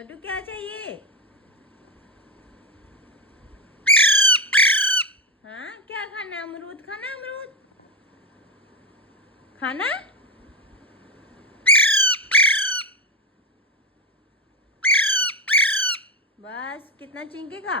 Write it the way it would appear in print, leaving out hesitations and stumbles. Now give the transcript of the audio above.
लड्डू क्या चाहिए? हाँ, क्या खाना? अमरूद खाना? अमरूद खाना? बस कितना चीखेगा?